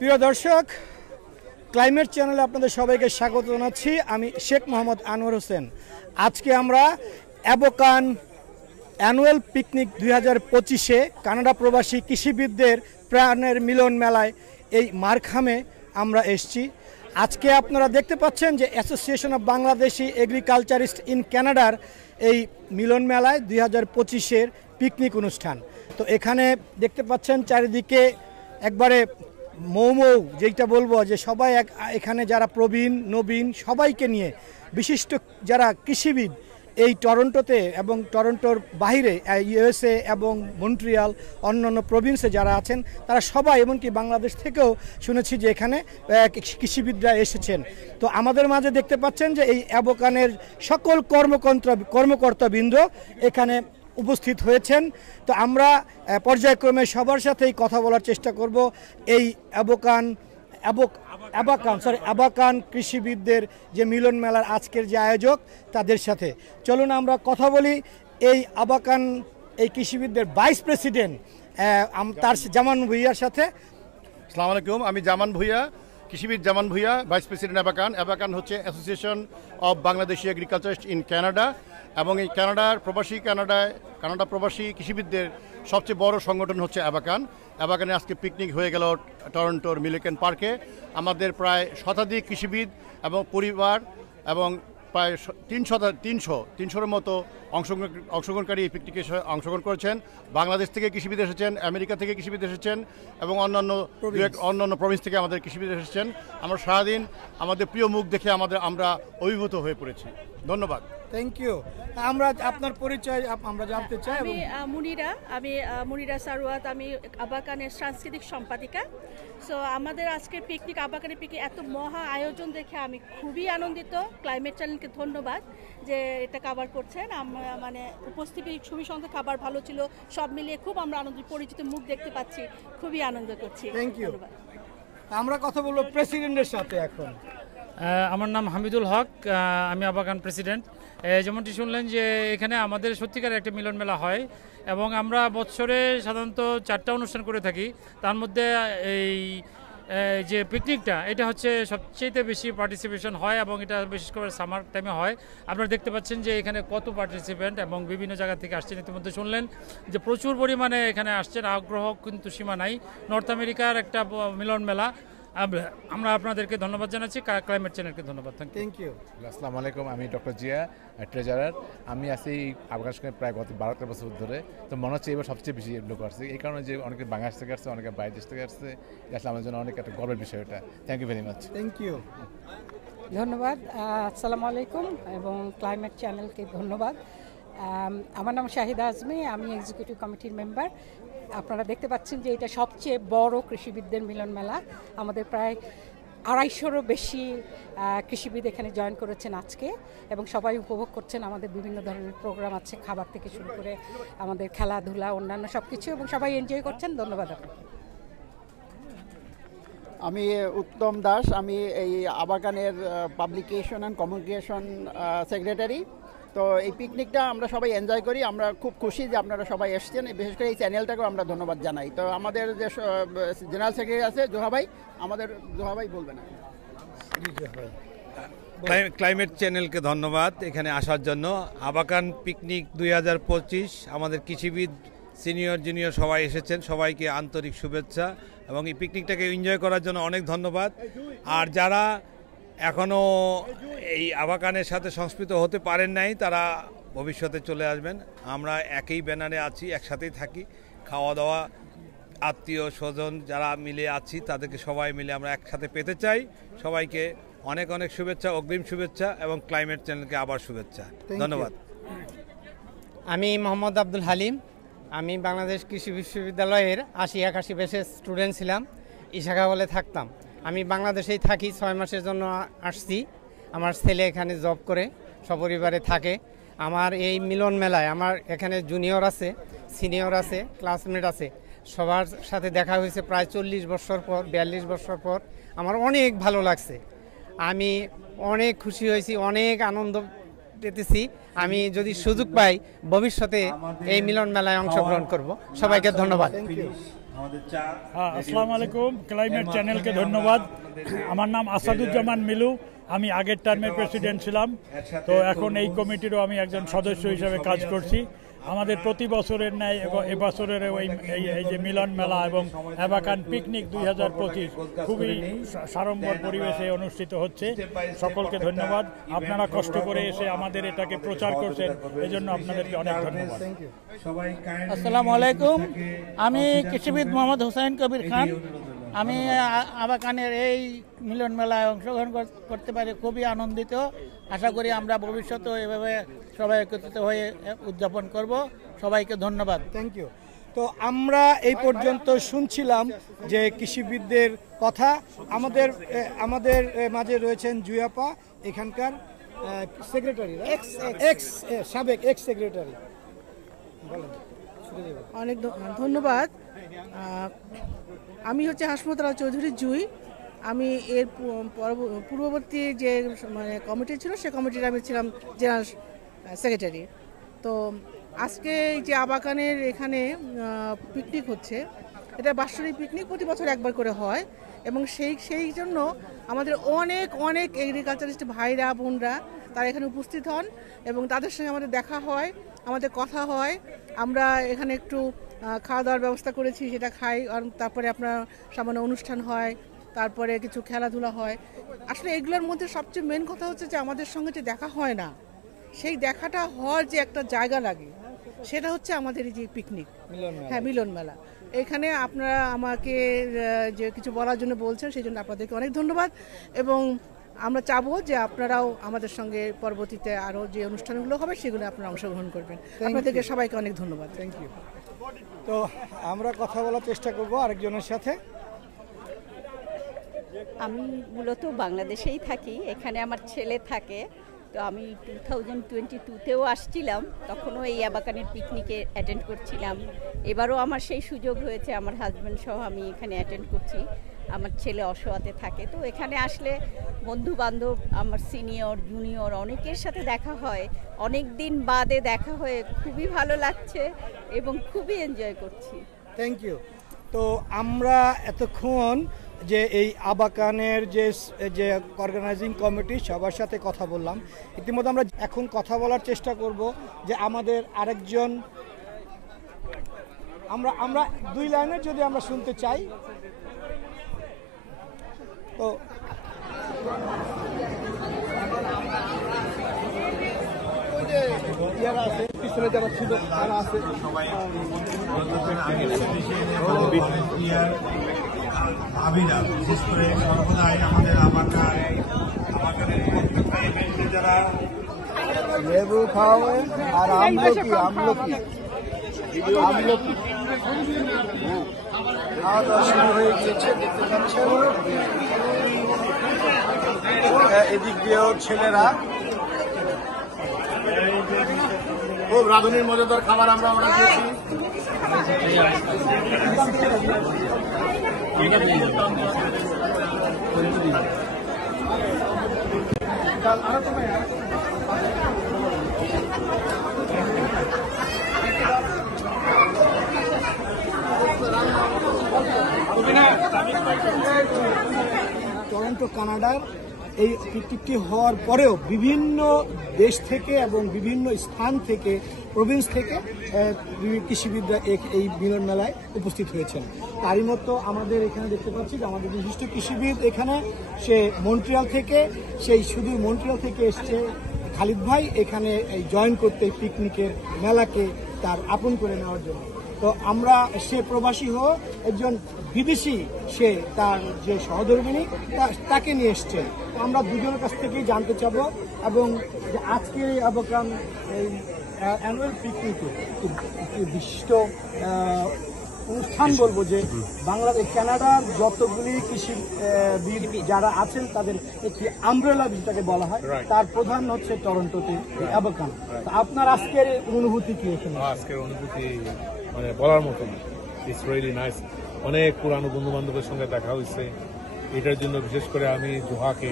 প্রিয় দর্শক, ক্লাইমেট চ্যানেলে আপনাদের সবাইকে স্বাগত জানাচ্ছি। আমি শেখ মোহাম্মদ আনোয়ার হোসেন। আজকে আমরা অ্যাবোকান অ্যানুয়াল পিকনিক 2025-এ কানাডা প্রবাসী কৃষিবিদদের প্রাণের মিলন মেলায় এই মারখামে আমরা এসেছি। আজকে আপনারা দেখতে পাচ্ছেন যে association of Bangladeshi agriculturist in কানাডার এই মিলন মেলায় 2025-এর পিকনিক অনুষ্ঠান। তো এখানে দেখতে পাচ্ছেন চারিদিকে একবারে মৌ যেটা বলবো যে সবাই এখানে যারা প্রবীণ নবীন সবাইকে নিয়ে বিশিষ্ট যারা কৃষিবিদ এই টরন্টোতে এবং টরন্টোর বাইরে ইউএসএ এবং মন্ট্রিয়াল অন্যান্য প্রভিন্সে যারা আছেন তারা সবাই, এমনকি বাংলাদেশ থেকেও শুনেছি যে এখানে কৃষিবিদরা এসেছেন। তো আমাদের মাঝে দেখতে পাচ্ছেন যে এই অ্যাবোকানের সকল কর্মকর্তাবৃন্দ এখানে উপস্থিত হয়েছেন। তো আমরা পর্যায়ক্রমে সবার সাথেই কথা বলার চেষ্টা করব এই অ্যাবাকান কৃষিবিদদের যে মিলন মেলার আজকের যে আয়োজক তাদের সাথে। চলুন আমরা কথা বলি এই অ্যাবাকান এই কৃষিবিদদের ভাইস প্রেসিডেন্ট তার জামান ভুইয়ার সাথে। আসসালামু আলাইকুম, আমি জামান ভুইয়া, কৃষিবিদ জামান ভুইয়া, ভাইস প্রেসিডেন্ট অ্যাবাকান। অ্যাবাকান হচ্ছে association of Bangladeshi agriculturist in Canada এবং এই কানাডা প্রবাসী কৃষিবিদদের সবচেয়ে বড় সংগঠন হচ্ছে অ্যাবাকান। অ্যাবাকানে আজকে পিকনিক হয়ে গেল টরন্টোর মিলিকেন পার্কে। আমাদের প্রায় শতাধিক কৃষিবিদ এবং পরিবার এবং প্রায় 300-এর মতো অংশগ্রহণকারী এই পিকনিকে অংশগ্রহণ করেছেন। বাংলাদেশ থেকে কৃষিবিদ এসেছেন, আমেরিকা থেকে কৃষিবিদ এসেছেন এবং অন্যান্য প্রভিন্স থেকে আমাদের কৃষিবিদ এসেছেন। আমরা সারাদিন আমাদের প্রিয় মুখ দেখে আমরা অভিভূত হয়ে পড়েছি। ধন্যবাদ। Thank you. আমরা আপনার পরিচয় আমরা জানতে চাই। আমি মুনিরা সারওয়াত, আমি অ্যাবাকানের সাংস্কৃতিক সম্পাদিকা। সো আমাদের আজকের পিকনিক, অ্যাবাকানের পিকনিক এত মহা আয়োজন দেখে আমি খুবই আনন্দিত। ক্লাইমেট চ্যানেলকে ধন্যবাদ যে এটা কভার করছেন। আমরা মানে উপস্থিতি খুবই সংখ্যা, খাবার ভালো ছিল, সব মিলিয়ে খুব আমরা আনন্দিত, পরিচিত মুখ দেখতে পাচ্ছি, খুবই আনন্দ করছি। Thank you. আমরা কথা বলবো প্রেসিডেন্টের সাথে এখন। আমার নাম হামিদুল হক, আমি অ্যাবাকান প্রেসিডেন্ট। যেমনটি শুনলেন যে এখানে আমাদের সত্যিকার একটা মিলন মেলা হয় এবং আমরা বছরে সাধারণত 4টা অনুষ্ঠান করে থাকি। তার মধ্যে এই যে পিকনিকটা এটা হচ্ছে সবচেয়ে বেশি পার্টিসিপেশন হয় এবং এটা বিশেষ করে সামার টাইমে হয়। আপনারা দেখতে পাচ্ছেন যে এখানে কত পার্টিসিপেন্ট এবং বিভিন্ন জায়গা থেকে আসছেন। ইতিমধ্যে শুনলেন যে প্রচুর পরিমাণে এখানে আসছেন, আগ্রহ কিন্তু সীমা নাই। নর্থ আমেরিকার একটা মিলন মেলা। আমরা আপনাদেরকে ধন্যবাদ জানাচ্ছি, ক্লাইমেট চ্যানেলকে ধন্যবাদ। Thank you. আসসালামু আলাইকুম, আমি ডক্টর জিয়া, ট্রেজারার। আমি আছি আফগান সঙ্গে প্রায় গত 12 বছর ধরে। তো মনে হচ্ছে এবার সবচেয়ে বেশি লোক আসছে, এই কারণে যে অনেকে বাংলাদেশ থেকে আসছে, অনেকে বাইরের দেশ থেকে আসছে। আসলে আমার জন্য অনেক একটা গর্বের বিষয় এটা। Thank you very much. Thank you. ধন্যবাদ। আসসালামু আলাইকুম এবং ক্লাইমেট চ্যানেলকে ধন্যবাদ। আমার নাম শাহিদা আজমি, আমি এক্সিকিউটিভ কমিটির মেম্বার। আপনারা দেখতে পাচ্ছেন যে এটা সবচেয়ে বড় কৃষিবিদদের মিলন মেলা। আমাদের প্রায় 250-রও বেশি কৃষিবিদ এখানে জয়েন করেছেন আজকে এবং সবাই উপভোগ করছেন। আমাদের বিভিন্ন ধরনের প্রোগ্রাম আছে, খাবার থেকে শুরু করে আমাদের খেলাধুলা অন্যান্য সব কিছু, এবং সবাই এনজয় করছেন। ধন্যবাদ আপনাকে। আমি উত্তম দাস, আমি এই অ্যাবাকানের পাবলিকেশন অ্যান্ড কমিউনিকেশন সেক্রেটারি। তো এই পিকনিকটা আমরা সবাই এনজয় করি, আমরা খুব খুশি যে আপনারা সবাই এসছেন। বিশেষ করে এই চ্যানেলটাকেও আমরা ধন্যবাদ জানাই। তো আমাদের যে জেনারেল সেক্রেটারি আছে জোহাভাই, আমাদের জোহাভাই বলবেন। ক্লাইমেট চ্যানেলকে ধন্যবাদ এখানে আসার জন্য। অ্যাবাকান পিকনিক 2025 আমাদের কৃষিবিদ সিনিয়র জুনিয়র সবাই এসেছেন, সবাইকে আন্তরিক শুভেচ্ছা এবং এই পিকনিকটাকে এনজয় করার জন্য অনেক ধন্যবাদ। আর যারা এখনও এই অ্যাবাকানের সাথে সংস্কৃত হতে পারেন নাই তারা ভবিষ্যতে চলে আসবেন। আমরা একই ব্যানারে আছি, একসাথেই থাকি, খাওয়া দাওয়া আত্মীয় স্বজন যারা মিলে আছি তাদেরকে সবাই মিলে আমরা একসাথে পেতে চাই। সবাইকে অনেক অনেক শুভেচ্ছা, অগ্রিম শুভেচ্ছা এবং ক্লাইমেট চ্যানেলকে আবার শুভেচ্ছা। ধন্যবাদ। আমি মোহাম্মদ আব্দুল হালিম, আমি বাংলাদেশ কৃষি বিশ্ববিদ্যালয়ের 80-81 ব্যাচের স্টুডেন্ট ছিলাম, ইশাখা বলে থাকতাম। আমি বাংলাদেশেই থাকি, 6 মাসের জন্য আসছি। আমার ছেলে এখানে জব করে সপরিবারে থাকে। আমার এই মিলন মেলায় আমার এখানে জুনিয়র আছে, সিনিয়র আছে, ক্লাসমেট আছে, সবার সাথে দেখা হয়েছে প্রায় 40 বছর পর, 42 বছর পর। আমার অনেক ভালো লাগছে, আমি অনেক খুশি হয়েছি, অনেক আনন্দ পেতেছি। আমি যদি সুযোগ পাই ভবিষ্যতে এই মিলন মেলায় অংশগ্রহণ করব। সবাইকে ধন্যবাদ। আসসালামু আলাইকুম, ক্লাইমেট চ্যানেলকে ধন্যবাদ। আমার নাম আসাদুজ্জামান মিলু, আমি আগের টার্মের প্রেসিডেন্ট ছিলাম, তো এখন এই কমিটিরও আমি একজন সদস্য হিসেবে কাজ করছি। আমাদের প্রতি বছরের ন্যায় এবছরের এই যে মিলন মেলা এবং অ্যাবাকান পিকনিক 2025 খুবই সাড়ম্বর পরিবেশে অনুষ্ঠিত হচ্ছে। সকলকে ধন্যবাদ, আপনারা কষ্ট করে এসে আমাদের এটাকে প্রচার করছেন, এজন্য আপনাদেরকে অনেক ধন্যবাদ। আসসালামু আলাইকুম, আমি কৃষিবিদ মোহাম্মদ হুসাইন কবির খান। আমি আবাকানের এই মিলন মেলায় অংশগ্রহণ করতে পারি খুবই আনন্দিত। আশা করি আমরা ভবিষ্যতেও এভাবে সবাই একত্রিত হয়ে উদযাপন করব। সবাইকে ধন্যবাদ। Thank you. তো আমরা এই পর্যন্ত শুনছিলাম যে কৃষিবিদদের কথা। আমাদের মাঝে রয়েছেন জুয়াপা, এখানকার সেক্রেটারি, সাবেক এক্স সেক্রেটারি। অনেক ধন্যবাদ। আমি হচ্ছে হাসমত রাও চৌধুরী জুই। আমি এর পূর্ববর্তী যে মানে কমিটি ছিল সে কমিটির আমি ছিলাম জেনারেল সেক্রেটারি। তো আজকে যে আবাকানের এখানে পিকনিক হচ্ছে, এটা বাৎসরিক পিকনিক প্রতি বছর একবার করে হয় এবং সেই জন্য আমাদের অনেক এগ্রিকালচারিস্ট ভাইরা বোনরা তারা এখানে উপস্থিত হন এবং তাদের সঙ্গে আমাদের দেখা হয়, আমাদের কথা হয়। আমরা এখানে একটু খাওয়া দাওয়ার ব্যবস্থা করেছি, সেটা খাই। আর তারপরে আপনার সামান্য অনুষ্ঠান হয়, তারপরে কিছু খেলাধুলা হয়। আসলে এগুলোর মধ্যে সবচেয়ে মেন কথা হচ্ছে যে আমাদের সঙ্গে যে দেখা হয় না, সেই দেখাটা হওয়ার যে একটা জায়গা লাগে, সেটা হচ্ছে আমাদের এই যে পিকনিক, হ্যাঁ মিলন মেলা। এখানে আপনারা আমাকে যে কিছু বলার জন্য বলছেন, সেই জন্য আপনাদেরকে অনেক ধন্যবাদ এবং আমরা চাবো যে আপনারাও আমাদের সঙ্গে পরবর্তীতে আরও যে অনুষ্ঠানগুলো হবে সেগুলো আপনারা অংশগ্রহণ করবেন। আপনাদেরকে সবাইকে অনেক ধন্যবাদ। Thank you. তো আমরা কথা বলার চেষ্টা করব আরেকজনের সাথে। আমি মূলত বাংলাদেশেই থাকি, এখানে আমার ছেলে থাকে। তো আমি 2022তেও আসছিলাম, তখনও এই আবাকানের পিকনিকে অ্যাটেন্ড করছিলাম। এবারও আমার সেই সুযোগ হয়েছে, আমার হাজব্যান্ড সহ আমি এখানে অ্যাটেন্ড করছি। আমার ছেলে অসোয়াতে থাকে, তো এখানে আসলে বন্ধু বান্ধব, আমার সিনিয়র জুনিয়র অনেকের সাথে দেখা হয়। অনেক দিন বাদে দেখা হয়ে খুবই ভালো লাগছে এবং খুবই এনজয় করছি। Thank you. তো আমরা এতক্ষণ যে এই আবাকানের যে অর্গানাইজিং কমিটি সবার সাথে কথা বললাম। ইতিমধ্যে আমরা এখন কথা বলার চেষ্টা করব যে আমাদের আরেকজন, আমরা 2 লাইনের যদি আমরা শুনতে চাই। তো যারা আছে পিছনে যারা ছিল তারা আছে ভাবিনা, বিশেষ করে সর্বদাই আমাদের আবাকানের যারা লেবু খাওয়াবে আর আমলকি খাওয়া দাওয়া শুরু হয়ে গিয়েছে, দেখতে পাচ্ছেন। এদিক দিয়েও ছেলেরা খুব রাঁধুনির মজাদার খাবার আমরা অর্ডার দিয়েছি। টরন্টো কানাডার এই পিকনিকটি হওয়ার পরেও বিভিন্ন দেশ থেকে এবং বিভিন্ন স্থান থেকে, প্রভিন্স থেকে কৃষিবিদরা এই মিলন মেলায় উপস্থিত হয়েছেন। তারই মতো আমাদের এখানে দেখতে পাচ্ছি যে আমাদের বিশিষ্ট কৃষিবিদ এখানে, সে মন্ট্রিয়াল থেকে, শুধু মন্ট্রিয়াল থেকে এসছে খালিদ ভাই এখানে জয়েন করতে, পিকনিকের মেলাকে তার আপন করে নেওয়ার জন্য। তো আমরা, সে প্রবাসী হয়ে একজন বিদেশি, সে তার যে সহধর্মিণী তাকে নিয়ে এসছে। আমরা দুজনের কাছ থেকেই জানতে চাবো এবং আজকের এই আবাকান এই অ্যানুয়াল পিকনিকে বিশিষ্ট অনুষ্ঠান বলবো যে বাংলাদেশ কানাডার যতগুলি কৃষিবিদ যারা আছেন তাদের একটি আমব্রেলা যেটাকে বলা হয়, তার প্রধান হচ্ছে টরন্টোতে আবাকান। আপনার আজকের অনুভূতি কি? আজকের অনুভূতি মানে বলার মতো না, ইটস রিয়েলি নাইস। অনেক পুরানো বন্ধু বান্ধবের সঙ্গে দেখা হয়েছে। এটার জন্য বিশেষ করে আমি জোহাকে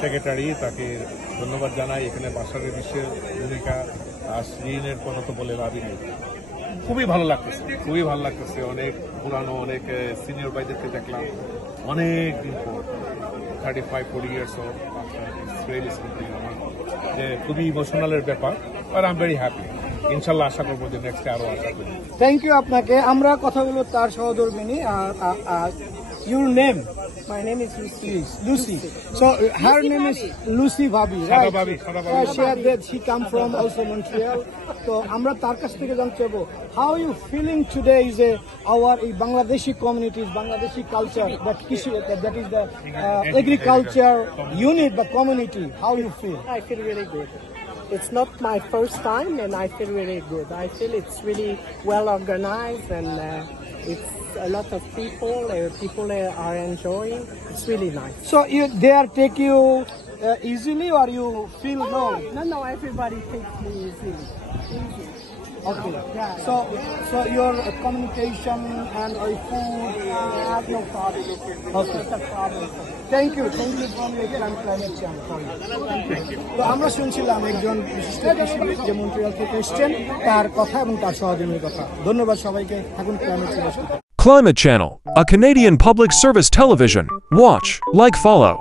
সেক্রেটারি, তাকে ধন্যবাদ জানাই। এখানে বাসারের বিশ্বের ভূমিকা আর শ্রীনের কোনো তো বলে লাভই নেই। খুবই ভালো লাগতেছে অনেক পুরানো অনেক সিনিয়র ভাইদেরকে দেখলাম অনেক দিন পর 35-40 years old যে খুবই ইমোশনালের ব্যাপার আর আই এম ভেরি হ্যাপি ইনশাল্লাহ আশা করবো যে নেক্সট আরো আশা করি থ্যাংক ইউ আপনাকে আমরা কথা বলবো তার সহধর্মিনী your name My name is Lucy. Lucy. So her name is Lucy Bhabi, right? She come from also Montreal. So আমরা তার কাছ থেকে জানতে চাইবো how you feeling today is our Bangladeshi communities, Bangladeshi culture, that is the agriculture unit, the community. How you feel? I feel really good. It's not my first time, and I feel really good. I feel it's really well organized, and it's a lot of people. People are enjoying. It's really nice. So they are take you easily, or you feel no? No. Everybody takes me easily. Okay. Yeah. So your communication and food. I have no problem. Okay. Not a problem. Thank you from Climate Channel. তো আমরা শুনছিলাম একজন বিশিষ্ট কৃষিবিদ যে Montreal থেকে এসেছেন তার কথা এবং তার সহযোগীর কথা ধন্যবাদ সবাইকে থাকুন climate channel Climate Channel, a Canadian public service television. Watch, like, follow.